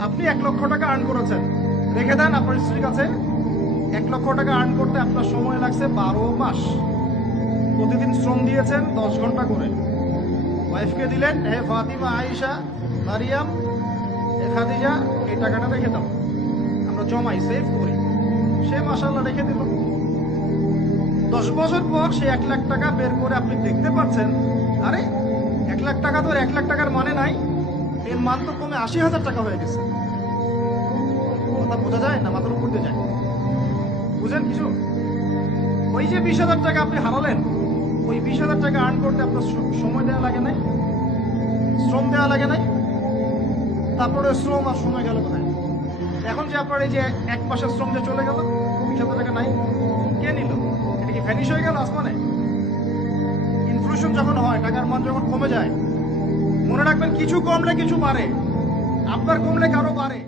আপনি এক লক্ষ টাকা আর্ন করেছেন। রেখে দেন আপনার স্ত্রীর কাছে। এক লক্ষ টাকা আর্ন করতে আপনার সময় লাগছে বারো মাস। প্রতিদিন শ্রম দিয়েছেন দশ ঘণ্টা করে। ওয়াইফকে দিলেন হে ফাতিমা, আয়েশা, মারিয়াম হে এই টাকাটা রেখে দাও। আমরা জমাই সেভ করি। সে মাসাল্লাহ রেখে দিল। দশ বছর পর সে এক লাখ টাকা বের করে আপনি দেখতে পাচ্ছেন। আরে, এক লাখ টাকা তো এক লাখ টাকার মানে নাই। এর মান কমে আশি হাজার টাকা হয়ে গেছে। কথা বোঝা যায় না? মাথার উপর দিয়ে যায়। বুঝেন কিছু? ওই যে বিশ হাজার টাকা আপনি হারালেন, ওই বিশ হাজার টাকা আর্ন করতে আপনার সময় দেওয়া লাগে নাই, শ্রম দেওয়া লাগে নাই, তারপরে শ্রম আর সময় গেল কোথায়? এখন যে আপনার এই যে এক মাসের শ্রম যে চলে গেল, বিশ হাজার টাকা নাই, কে নিল? এটা কি ভ্যানিশ হয়ে গেল আসমানে? ইনফ্লেশন যখন হয়, টাকার মান যখন কমে যায় মনে রাখবেন কিছু কমলে কিছু বাড়ে আপনার কমলে কারও বাড়ে।